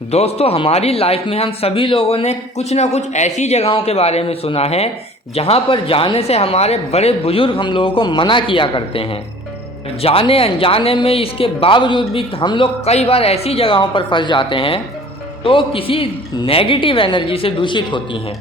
दोस्तों, हमारी लाइफ में हम सभी लोगों ने कुछ ना कुछ ऐसी जगहों के बारे में सुना है जहां पर जाने से हमारे बड़े बुजुर्ग हम लोगों को मना किया करते हैं। जाने अनजाने में इसके बावजूद भी हम लोग कई बार ऐसी जगहों पर फंस जाते हैं तो किसी नेगेटिव एनर्जी से दूषित होती हैं,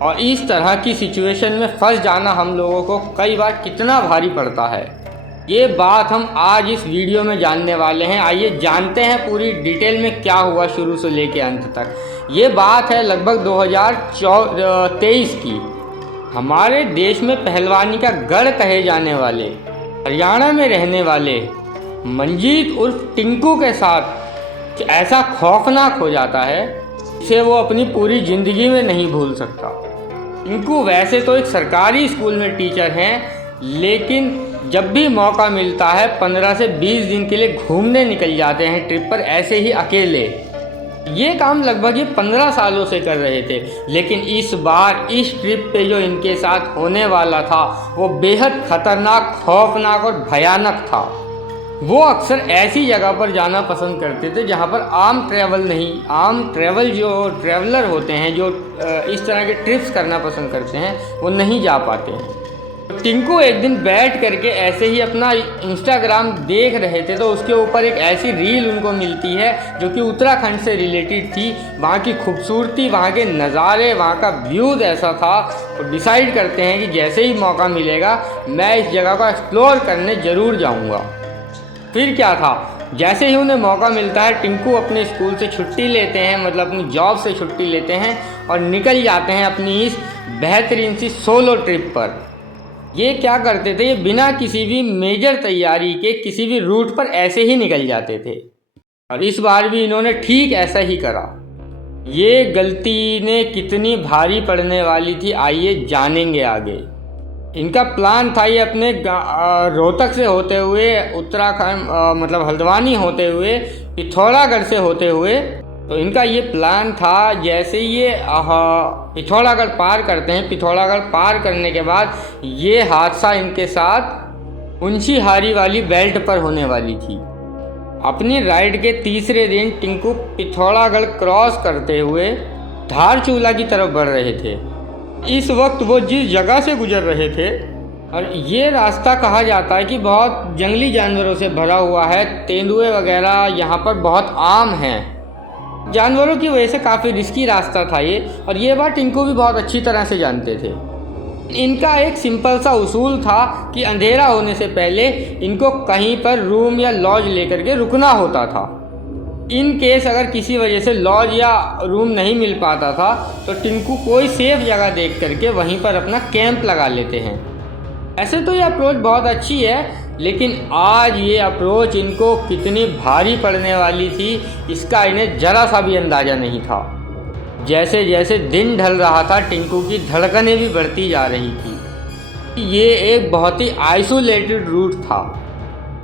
और इस तरह की सिचुएशन में फंस जाना हम लोगों को कई बार कितना भारी पड़ता है, ये बात हम आज इस वीडियो में जानने वाले हैं। आइए जानते हैं पूरी डिटेल में क्या हुआ शुरू से लेकर अंत तक। ये बात है लगभग 2023 की। हमारे देश में पहलवानी का गढ़ कहे जाने वाले हरियाणा में रहने वाले मंजीत उर्फ टिंकू के साथ ऐसा खौफनाक हो जाता है जिसे वो अपनी पूरी ज़िंदगी में नहीं भूल सकता। टिंकू वैसे तो एक सरकारी स्कूल में टीचर हैं, लेकिन जब भी मौका मिलता है 15 से 20 दिन के लिए घूमने निकल जाते हैं ट्रिप पर, ऐसे ही अकेले। ये काम लगभग ये 15 सालों से कर रहे थे, लेकिन इस बार इस ट्रिप पे जो इनके साथ होने वाला था वो बेहद खतरनाक, खौफनाक और भयानक था। वो अक्सर ऐसी जगह पर जाना पसंद करते थे जहाँ पर आम ट्रैवल जो ट्रैवलर होते हैं, जो इस तरह के ट्रिप्स करना पसंद करते हैं, वो नहीं जा पाते हैं। टिंकू एक दिन बैठ करके ऐसे ही अपना इंस्टाग्राम देख रहे थे तो उसके ऊपर एक ऐसी रील उनको मिलती है जो कि उत्तराखंड से रिलेटेड थी। वहाँ की खूबसूरती, वहाँ के नज़ारे, वहाँ का व्यूज़ ऐसा था, तो डिसाइड करते हैं कि जैसे ही मौका मिलेगा मैं इस जगह को एक्सप्लोर करने ज़रूर जाऊँगा। फिर क्या था, जैसे ही उन्हें मौका मिलता है टिंकू अपने स्कूल से छुट्टी लेते हैं, मतलब अपनी जॉब से छुट्टी लेते हैं और निकल जाते हैं अपनी इस बेहतरीन सी सोलो ट्रिप पर। ये क्या करते थे, ये बिना किसी भी मेजर तैयारी के किसी भी रूट पर ऐसे ही निकल जाते थे, और इस बार भी इन्होंने ठीक ऐसा ही करा। ये गलती ने कितनी भारी पड़ने वाली थी, आइए जानेंगे आगे। इनका प्लान था ये अपने रोहतक से होते हुए उत्तराखंड, मतलब हल्द्वानी होते हुए, पिथौरागढ़ से होते हुए, तो इनका ये प्लान था जैसे ये पिथौरागढ़ पार करते हैं। पिथौरागढ़ पार करने के बाद ये हादसा इनके साथ उंशीहारी वाली बेल्ट पर होने वाली थी। अपनी राइड के तीसरे दिन टिंकू पिथौरागढ़ क्रॉस करते हुए धारचूला की तरफ बढ़ रहे थे। इस वक्त वो जिस जगह से गुजर रहे थे, और ये रास्ता कहा जाता है कि बहुत जंगली जानवरों से भरा हुआ है, तेंदुए वगैरह यहाँ पर बहुत आम हैं। जानवरों की वजह से काफ़ी रिस्की रास्ता था ये, और ये बात टिंकू भी बहुत अच्छी तरह से जानते थे। इनका एक सिंपल सा उसूल था कि अंधेरा होने से पहले इनको कहीं पर रूम या लॉज लेकर के रुकना होता था। इन केस अगर किसी वजह से लॉज या रूम नहीं मिल पाता था तो टिंकू कोई सेफ जगह देख करके वहीं पर अपना कैंप लगा लेते हैं। ऐसे तो ये अप्रोच बहुत अच्छी है, लेकिन आज ये अप्रोच इनको कितनी भारी पड़ने वाली थी इसका इन्हें ज़रा सा भी अंदाज़ा नहीं था। जैसे जैसे दिन ढल रहा था टिंकू की धड़कनें भी बढ़ती जा रही थी। ये एक बहुत ही आइसोलेटेड रूट था,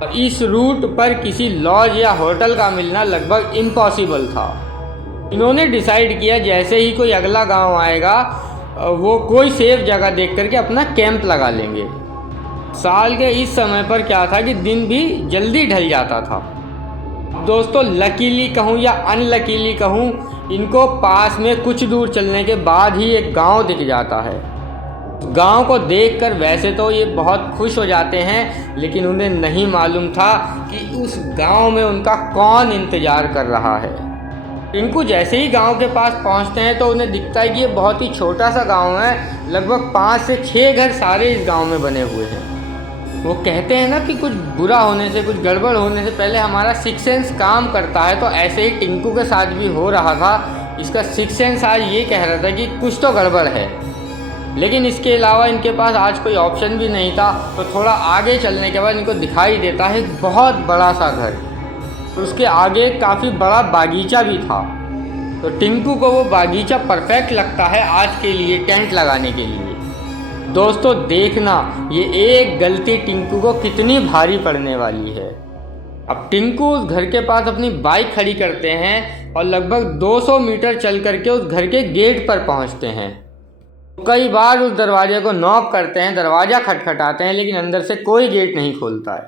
और इस रूट पर किसी लॉज या होटल का मिलना लगभग इम्पॉसिबल था। इन्होंने डिसाइड किया जैसे ही कोई अगला गांव आएगा वो कोई सेफ जगह देख करके अपना कैंप लगा लेंगे। साल के इस समय पर क्या था कि दिन भी जल्दी ढल जाता था। दोस्तों, लकीली कहूँ या अनलकीली कहूँ, इनको पास में कुछ दूर चलने के बाद ही एक गांव दिख जाता है। गांव को देखकर वैसे तो ये बहुत खुश हो जाते हैं, लेकिन उन्हें नहीं मालूम था कि उस गांव में उनका कौन इंतज़ार कर रहा है। टिंकू जैसे ही गांव के पास पहुंचते हैं तो उन्हें दिखता है कि ये बहुत ही छोटा सा गांव है, लगभग 5 से 6 घर सारे इस गांव में बने हुए हैं। वो कहते हैं ना कि कुछ बुरा होने से, कुछ गड़बड़ होने से पहले हमारा सिक्स सेंस काम करता है, तो ऐसे ही टिंकू के साथ भी हो रहा था। इसका सिक्स सेंस आज ये कह रहा था कि कुछ तो गड़बड़ है, लेकिन इसके अलावा इनके पास आज कोई ऑप्शन भी नहीं था। तो थोड़ा आगे चलने के बाद इनको दिखाई देता है एक बहुत बड़ा सा घर, तो उसके आगे काफ़ी बड़ा बागीचा भी था। तो टिंकू को वो बागीचा परफेक्ट लगता है आज के लिए टेंट लगाने के लिए। दोस्तों, देखना ये एक गलती टिंकू को कितनी भारी पड़ने वाली है। अब टिंकू उस घर के पास अपनी बाइक खड़ी करते हैं और लगभग 200 मीटर चल करके उस घर के गेट पर पहुंचते हैं। कई बार उस दरवाजे को नॉक करते हैं, दरवाज़ा खटखटाते हैं, लेकिन अंदर से कोई गेट नहीं खोलता है।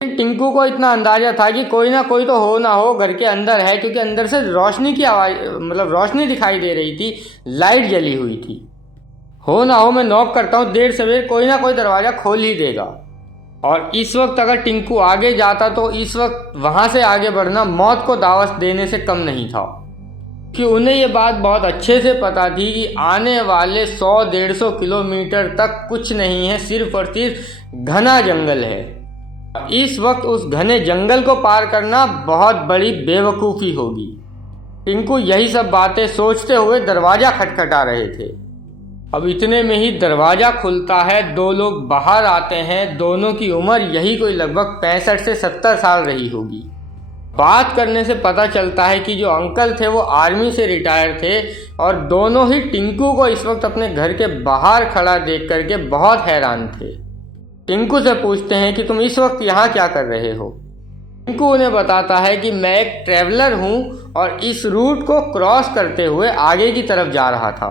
टिंकू को इतना अंदाजा था कि कोई ना कोई तो हो ना हो घर के अंदर है, क्योंकि अंदर से रोशनी की आवाज़, मतलब रोशनी दिखाई दे रही थी, लाइट जली हुई थी। हो ना हो मैं नॉक करता हूँ, देर सवेर कोई ना कोई दरवाज़ा खोल ही देगा। और इस वक्त अगर टिंकू आगे जाता तो इस वक्त वहाँ से आगे बढ़ना मौत को दावत देने से कम नहीं था, कि उन्हें ये बात बहुत अच्छे से पता थी कि आने वाले 100-150 किलोमीटर तक कुछ नहीं है, सिर्फ और सिर्फ घना जंगल है। इस वक्त उस घने जंगल को पार करना बहुत बड़ी बेवकूफ़ी होगी। टिंकू यही सब बातें सोचते हुए दरवाज़ा खटखटा रहे थे। अब इतने में ही दरवाज़ा खुलता है, दो लोग बाहर आते हैं। दोनों की उम्र यही कोई लगभग 65 से 70 साल रही होगी। बात करने से पता चलता है कि जो अंकल थे वो आर्मी से रिटायर थे, और दोनों ही टिंकू को इस वक्त अपने घर के बाहर खड़ा देख करके बहुत हैरान थे। टिंकू से पूछते हैं कि तुम इस वक्त यहाँ क्या कर रहे हो। टिंकू उन्हें बताता है कि मैं एक ट्रैवलर हूँ और इस रूट को क्रॉस करते हुए आगे की तरफ जा रहा था,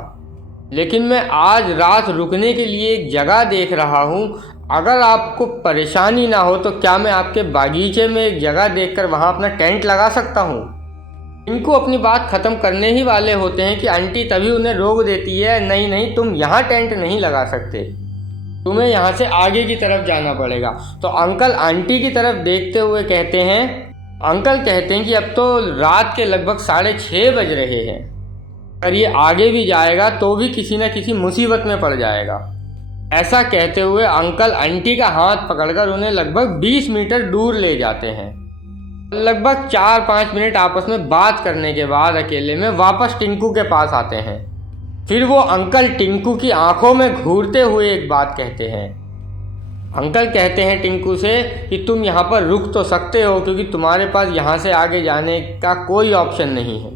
लेकिन मैं आज रात रुकने के लिए एक जगह देख रहा हूँ। अगर आपको परेशानी ना हो तो क्या मैं आपके बागीचे में एक जगह देखकर वहाँ अपना टेंट लगा सकता हूँ। टिंकू अपनी बात ख़त्म करने ही वाले होते हैं कि आंटी तभी उन्हें रोक देती है, नहीं नहीं तुम यहाँ टेंट नहीं लगा सकते, तुम्हें यहाँ से आगे की तरफ जाना पड़ेगा। तो अंकल आंटी की तरफ देखते हुए कहते हैं, अंकल कहते हैं कि अब तो रात के लगभग 6:30 बज रहे हैं, अगर ये आगे भी जाएगा तो भी किसी न किसी मुसीबत में पड़ जाएगा। ऐसा कहते हुए अंकल आंटी का हाथ पकड़कर उन्हें लगभग 20 मीटर दूर ले जाते हैं। लगभग 4-5 मिनट आपस में बात करने के बाद अकेले में वापस टिंकू के पास आते हैं। फिर वो अंकल टिंकू की आंखों में घूरते हुए एक बात कहते हैं। अंकल कहते हैं टिंकू से कि तुम यहाँ पर रुक तो सकते हो, क्योंकि तुम्हारे पास यहाँ से आगे जाने का कोई ऑप्शन नहीं है,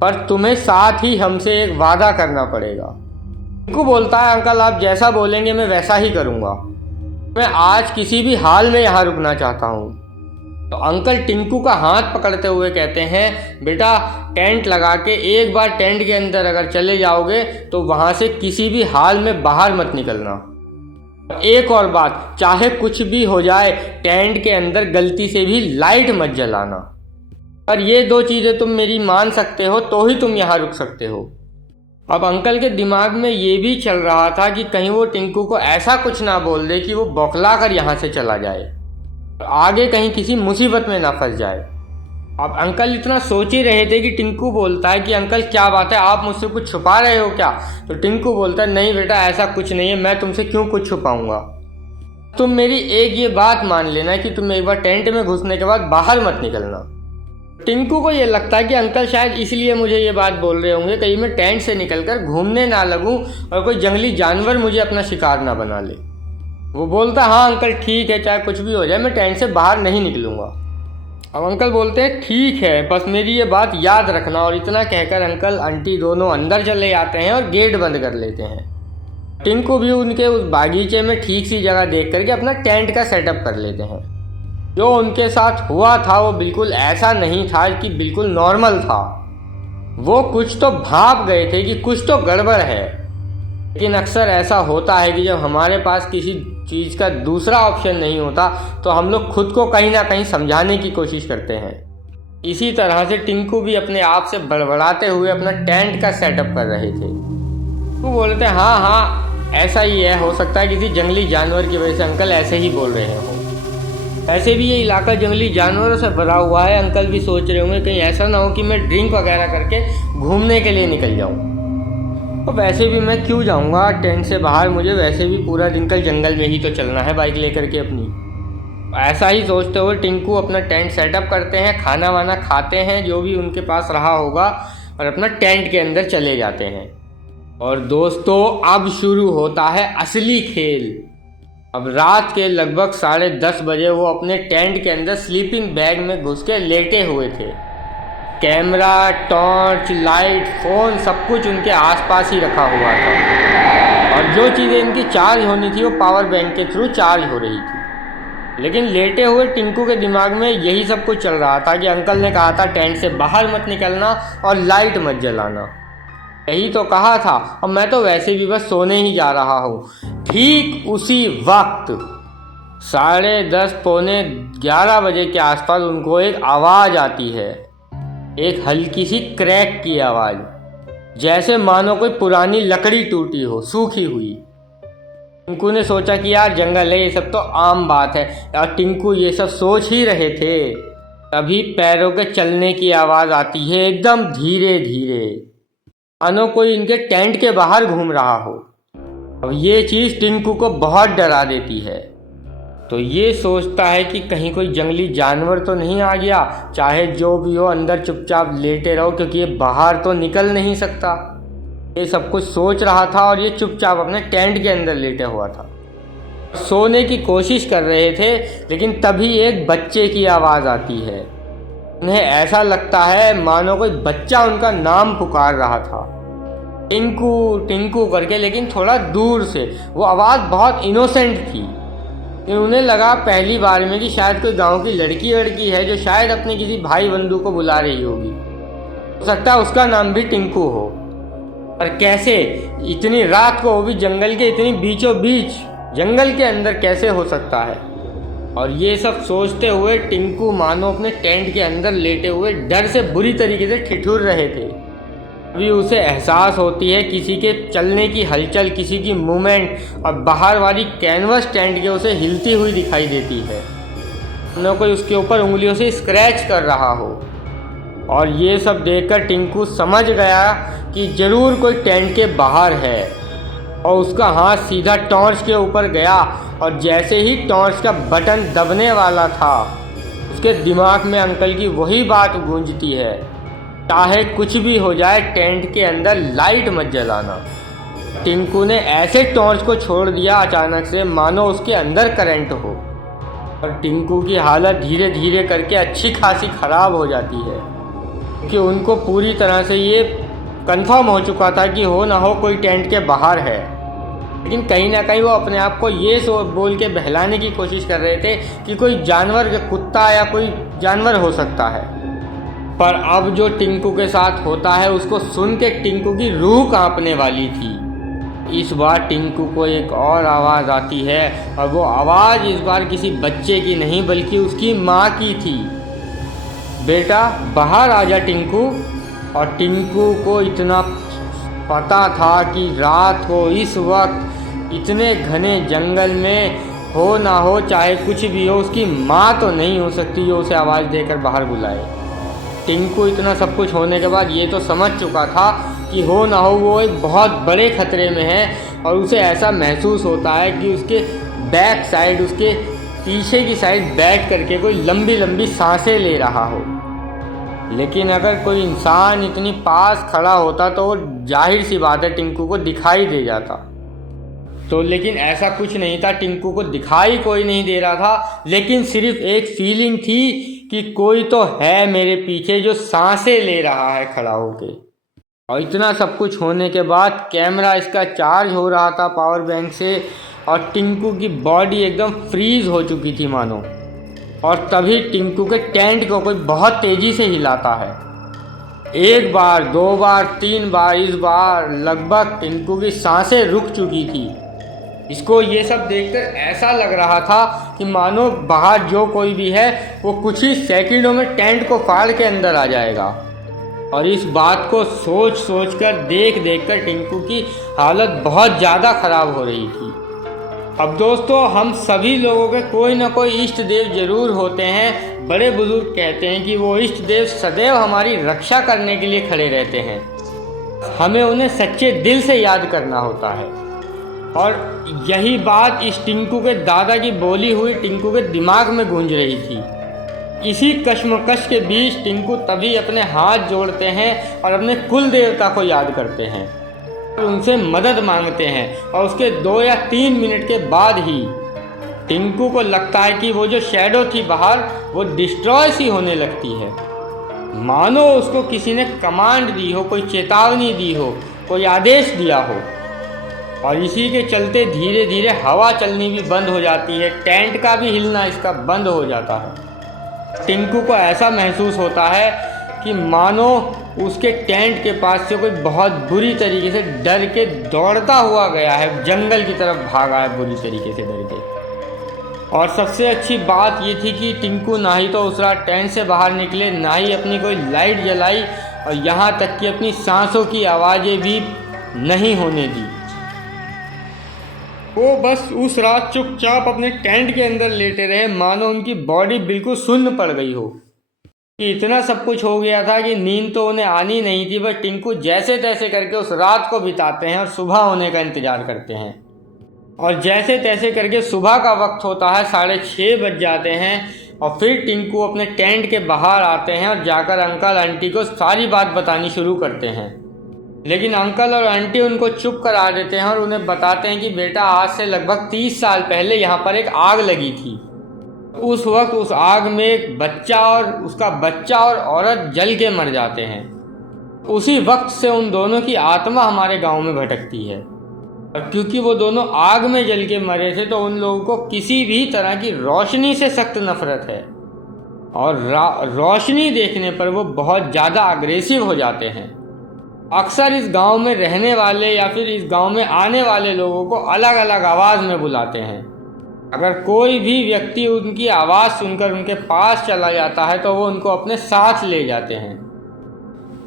पर तुम्हें साथ ही हमसे एक वादा करना पड़ेगा। टिंकू बोलता है, अंकल आप जैसा बोलेंगे मैं वैसा ही करूँगा, मैं आज किसी भी हाल में यहाँ रुकना चाहता हूँ। तो अंकल टिंकू का हाथ पकड़ते हुए कहते हैं, बेटा टेंट लगा के एक बार टेंट के अंदर अगर चले जाओगे तो वहाँ से किसी भी हाल में बाहर मत निकलना। एक और बात, चाहे कुछ भी हो जाए टेंट के अंदर गलती से भी लाइट मत जलाना। पर ये 2 चीज़ें तुम मेरी मान सकते हो तो ही तुम यहाँ रुक सकते हो। अब अंकल के दिमाग में ये भी चल रहा था कि कहीं वो टिंकू को ऐसा कुछ ना बोल दे कि वो बौखला कर यहाँ से चला जाए, आगे कहीं किसी मुसीबत में ना फंस जाए। अब अंकल इतना सोच ही रहे थे कि टिंकू बोलता है कि अंकल क्या बात है, आप मुझसे कुछ छुपा रहे हो क्या। तो टिंकू बोलता है, नहीं बेटा ऐसा कुछ नहीं है, मैं तुमसे क्यों कुछ छुपाऊंगा। तुम मेरी एक ये बात मान लेना कि तुम एक बार टेंट में घुसने के बाद बाहर मत निकलना। टिंकू को ये लगता है कि अंकल शायद इसलिए मुझे ये बात बोल रहे होंगे, कहीं मैं टेंट से निकलकर घूमने ना लगूं और कोई जंगली जानवर मुझे अपना शिकार ना बना ले। वो बोलता, हाँ अंकल ठीक है, चाहे कुछ भी हो जाए मैं टेंट से बाहर नहीं निकलूँगा। अब अंकल बोलते हैं, ठीक है, बस मेरी ये बात याद रखना। और इतना कहकर अंकल आंटी दोनों अंदर चले जाते हैं और गेट बंद कर लेते हैं। टिंकू भी उनके उस बागीचे में ठीक सी जगह देख करके अपना टेंट का सेटअप कर लेते हैं। जो उनके साथ हुआ था वो बिल्कुल ऐसा नहीं था कि बिल्कुल नॉर्मल था। वो कुछ तो भाप गए थे कि कुछ तो गड़बड़ है। लेकिन अक्सर ऐसा होता है कि जब हमारे पास किसी चीज़ का दूसरा ऑप्शन नहीं होता तो हम लोग खुद को कहीं ना कहीं समझाने की कोशिश करते हैं। इसी तरह से टिंकू भी अपने आप से बड़बड़ाते हुए अपना टेंट का सेटअप कर रहे थे। वो बोलते हैं, हाँ हाँ ऐसा ही है, हो सकता है किसी जंगली जानवर की वजह से अंकल ऐसे ही बोल रहे हो। ऐसे भी ये इलाका जंगली जानवरों से भरा हुआ है, अंकल भी सोच रहे होंगे कहीं ऐसा ना हो कि मैं ड्रिंक वगैरह करके घूमने के लिए निकल जाऊँ। तो वैसे भी मैं क्यों जाऊँगा टेंट से बाहर, मुझे वैसे भी पूरा दिन कल जंगल में ही तो चलना है बाइक लेकर के अपनी। ऐसा ही सोचते हुए टिंकू अपना टेंट सेटअप करते हैं, खाना वाना खाते हैं जो भी उनके पास रहा होगा, और अपना टेंट के अंदर चले जाते हैं। और दोस्तों अब शुरू होता है असली खेल। अब रात के लगभग 10:30 बजे वो अपने टेंट के अंदर स्लीपिंग बैग में घुस के लेटे हुए थे। कैमरा, टॉर्च, लाइट, फ़ोन सब कुछ उनके आसपास ही रखा हुआ था, और जो चीज़ें इनकी चार्ज होनी थी वो पावर बैंक के थ्रू चार्ज हो रही थी। लेकिन लेटे हुए टिंकू के दिमाग में यही सब कुछ चल रहा था कि अंकल ने कहा था टेंट से बाहर मत निकलना और लाइट मत जलाना, यही तो कहा था, और मैं तो वैसे भी बस सोने ही जा रहा हूँ। ठीक उसी वक्त 10:30 पौने 11 बजे के आसपास उनको एक आवाज़ आती है, एक हल्की सी क्रैक की आवाज़, जैसे मानो कोई पुरानी लकड़ी टूटी हो, सूखी हुई। टिंकू ने सोचा कि यार जंगल है, ये सब तो आम बात है। और टिंकू ये सब सोच ही रहे थे, तभी पैरों के चलने की आवाज़ आती है, एकदम धीरे धीरे, मानो कोई इनके टेंट के बाहर घूम रहा हो। अब ये चीज़ टिंकू को बहुत डरा देती है। तो ये सोचता है कि कहीं कोई जंगली जानवर तो नहीं आ गया, चाहे जो भी हो अंदर चुपचाप लेटे रहो, क्योंकि ये बाहर तो निकल नहीं सकता। ये सब कुछ सोच रहा था और ये चुपचाप अपने टेंट के अंदर लेटे हुआ था, सोने की कोशिश कर रहे थे। लेकिन तभी एक बच्चे की आवाज़ आती है। उन्हें ऐसा लगता है मानो कोई बच्चा उनका नाम पुकार रहा था, टिंकू टिंकू करके, लेकिन थोड़ा दूर से। वो आवाज़ बहुत इनोसेंट थी। उन्हें लगा पहली बार में कि शायद कोई गांव की लड़की है जो शायद अपने किसी भाई बंधु को बुला रही होगी। हो सकता है उसका नाम भी टिंकू हो। पर कैसे इतनी रात को, वो भी जंगल के इतनी बीचों बीच, जंगल के अंदर कैसे हो सकता है? और ये सब सोचते हुए टिंकू मानो अपने टेंट के अंदर लेटे हुए डर से बुरी तरीके से ठिठुर रहे थे। अभी उसे एहसास होती है किसी के चलने की हलचल, किसी की मूवमेंट, और बाहर वाली कैनवस टेंट के उसे हिलती हुई दिखाई देती है, न कोई उसके ऊपर उंगलियों से स्क्रैच कर रहा हो। और ये सब देखकर टिंकू समझ गया कि जरूर कोई टेंट के बाहर है, और उसका हाथ सीधा टॉर्च के ऊपर गया। और जैसे ही टॉर्च का बटन दबने वाला था, उसके दिमाग में अंकल की वही बात गूंजती है, चाहे कुछ भी हो जाए टेंट के अंदर लाइट मत जलाना। टिंकू ने ऐसे टॉर्च को छोड़ दिया अचानक से, मानो उसके अंदर करंट हो। और टिंकू की हालत धीरे धीरे करके अच्छी खासी ख़राब हो जाती है, क्योंकि उनको पूरी तरह से ये कंफर्म हो चुका था कि हो ना हो कोई टेंट के बाहर है। लेकिन कहीं ना कहीं वो अपने आप को ये बोल के बहलाने की कोशिश कर रहे थे कि कोई जानवर, कुत्ता या कोई जानवर हो सकता है। पर अब जो टिंकू के साथ होता है उसको सुन के टिंकू की रूह कांपने वाली थी। इस बार टिंकू को एक और आवाज़ आती है, और वो आवाज़ इस बार किसी बच्चे की नहीं बल्कि उसकी माँ की थी। बेटा बाहर आ जा टिंकू। और टिंकू को इतना पता था कि रात को इस वक्त इतने घने जंगल में हो ना हो, चाहे कुछ भी हो, उसकी माँ तो नहीं हो सकती जो उसे आवाज़ देकर बाहर बुलाए। टिंकू इतना सब कुछ होने के बाद ये तो समझ चुका था कि हो ना हो वो एक बहुत बड़े खतरे में है, और उसे ऐसा महसूस होता है कि उसके बैक साइड, उसके पीछे की साइड बैठ करके कोई लंबी लंबी सांसें ले रहा हो। लेकिन अगर कोई इंसान इतनी पास खड़ा होता तो वो जाहिर सी बात है टिंकू को दिखाई दे जाता। तो लेकिन ऐसा कुछ नहीं था, टिंकू को दिखाई कोई नहीं दे रहा था, लेकिन सिर्फ एक फीलिंग थी कि कोई तो है मेरे पीछे जो सांसें ले रहा है खड़ा होके। और इतना सब कुछ होने के बाद कैमरा इसका चार्ज हो रहा था पावर बैंक से, और टिंकू की बॉडी एकदम फ्रीज हो चुकी थी मानो। और तभी टिंकू के टेंट को कोई बहुत तेज़ी से हिलाता है। एक बार, दो बार, तीन बार, इस बार लगभग टिंकू की सांसें रुक चुकी थी। इसको ये सब देखकर ऐसा लग रहा था कि मानो बाहर जो कोई भी है वो कुछ ही सेकंडों में टेंट को फाड़ के अंदर आ जाएगा। और इस बात को सोच सोच कर, देख देख कर टिंकू की हालत बहुत ज़्यादा ख़राब हो रही थी। अब दोस्तों, हम सभी लोगों के कोई ना कोई इष्ट देव जरूर होते हैं। बड़े बुजुर्ग कहते हैं कि वो इष्ट देव सदैव हमारी रक्षा करने के लिए खड़े रहते हैं, हमें उन्हें सच्चे दिल से याद करना होता है। और यही बात इस टिंकू के दादा की बोली हुई टिंकू के दिमाग में गूंज रही थी। इसी कश्मकश के बीच टिंकू तभी अपने हाथ जोड़ते हैं और अपने कुल देवता को याद करते हैं और उनसे मदद मांगते हैं। और उसके 2 या 3 मिनट के बाद ही टिंकू को लगता है कि वो जो शैडो थी बाहर, वो डिस्ट्रॉय सी होने लगती है, मानो उसको किसी ने कमांड दी हो, कोई चेतावनी दी हो, कोई आदेश दिया हो। और इसी के चलते धीरे धीरे हवा चलनी भी बंद हो जाती है, टेंट का भी हिलना इसका बंद हो जाता है। टिंकू को ऐसा महसूस होता है कि मानो उसके टेंट के पास से कोई बहुत बुरी तरीके से डर के दौड़ता हुआ गया है, जंगल की तरफ भागा है बुरी तरीके से डर के। और सबसे अच्छी बात ये थी कि टिंकू ना ही तो उस रात टेंट से बाहर निकले, ना ही अपनी कोई लाइट जलाई, और यहाँ तक कि अपनी सांसों की आवाज़ें भी नहीं होने दी। वो बस उस रात चुपचाप अपने टेंट के अंदर लेटे रहे, मानो उनकी बॉडी बिल्कुल सुन्न पड़ गई हो। कि इतना सब कुछ हो गया था कि नींद तो उन्हें आनी नहीं थी, बस टिंकू जैसे तैसे करके उस रात को बिताते हैं और सुबह होने का इंतज़ार करते हैं। और जैसे तैसे करके सुबह का वक्त होता है, 6:30 बज जाते हैं, और फिर टिंकू अपने टेंट के बाहर आते हैं और जाकर अंकल आंटी को सारी बात बतानी शुरू करते हैं। लेकिन अंकल और आंटी उनको चुप करा देते हैं और उन्हें बताते हैं कि बेटा, आज से लगभग 30 साल पहले यहाँ पर एक आग लगी थी। उस वक्त उस आग में एक बच्चा और उसका बच्चा और औरत जल के मर जाते हैं। उसी वक्त से उन दोनों की आत्मा हमारे गांव में भटकती है, और क्योंकि वो दोनों आग में जल के मरे थे तो उन लोगों को किसी भी तरह की रोशनी से सख्त नफरत है, और रोशनी देखने पर वो बहुत ज़्यादा अग्रेसिव हो जाते हैं। अक्सर इस गांव में रहने वाले या फिर इस गांव में आने वाले लोगों को अलग अलग आवाज़ में बुलाते हैं। अगर कोई भी व्यक्ति उनकी आवाज़ सुनकर उनके पास चला जाता है तो वो उनको अपने साथ ले जाते हैं।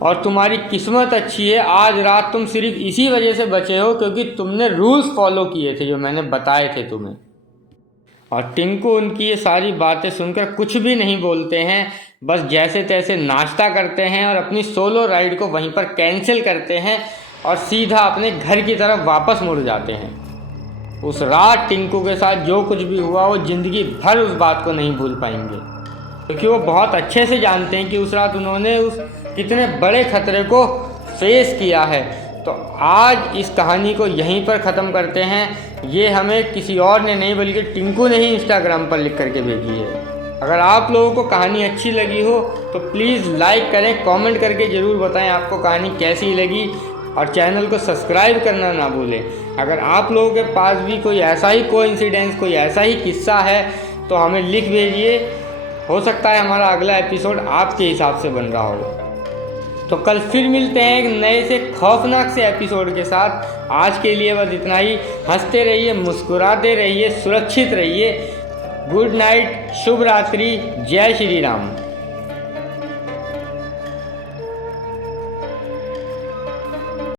और तुम्हारी किस्मत अच्छी है, आज रात तुम सिर्फ इसी वजह से बचे हो क्योंकि तुमने रूल्स फॉलो किए थे जो मैंने बताए थे तुम्हें। और टिंकू उनकी ये सारी बातें सुनकर कुछ भी नहीं बोलते हैं, बस जैसे तैसे नाश्ता करते हैं और अपनी सोलो राइड को वहीं पर कैंसिल करते हैं और सीधा अपने घर की तरफ वापस मुड़ जाते हैं। उस रात टिंकू के साथ जो कुछ भी हुआ वो ज़िंदगी भर उस बात को नहीं भूल पाएंगे, क्योंकि वो बहुत अच्छे से जानते हैं कि उस रात उन्होंने उस कितने बड़े खतरे को फेस किया है। तो आज इस कहानी को यहीं पर ख़त्म करते हैं। ये हमें किसी और ने नहीं बल्कि टिंकू ने ही इंस्टाग्राम पर लिख करके भेजी है। अगर आप लोगों को कहानी अच्छी लगी हो तो प्लीज़ लाइक करें, कमेंट करके ज़रूर बताएं आपको कहानी कैसी लगी, और चैनल को सब्सक्राइब करना ना भूलें। अगर आप लोगों के पास भी कोई ऐसा ही कोइंसिडेंस, कोई ऐसा ही किस्सा है तो हमें लिख भेजिए। हो सकता है हमारा अगला एपिसोड आपके हिसाब से बन रहा हो। तो कल फिर मिलते हैं एक नए से खौफनाक से एपिसोड के साथ। आज के लिए बस इतना ही। हंसते रहिए, मुस्कुराते रहिए, सुरक्षित रहिए। गुड नाइट, शुभ रात्रि, जय श्री राम।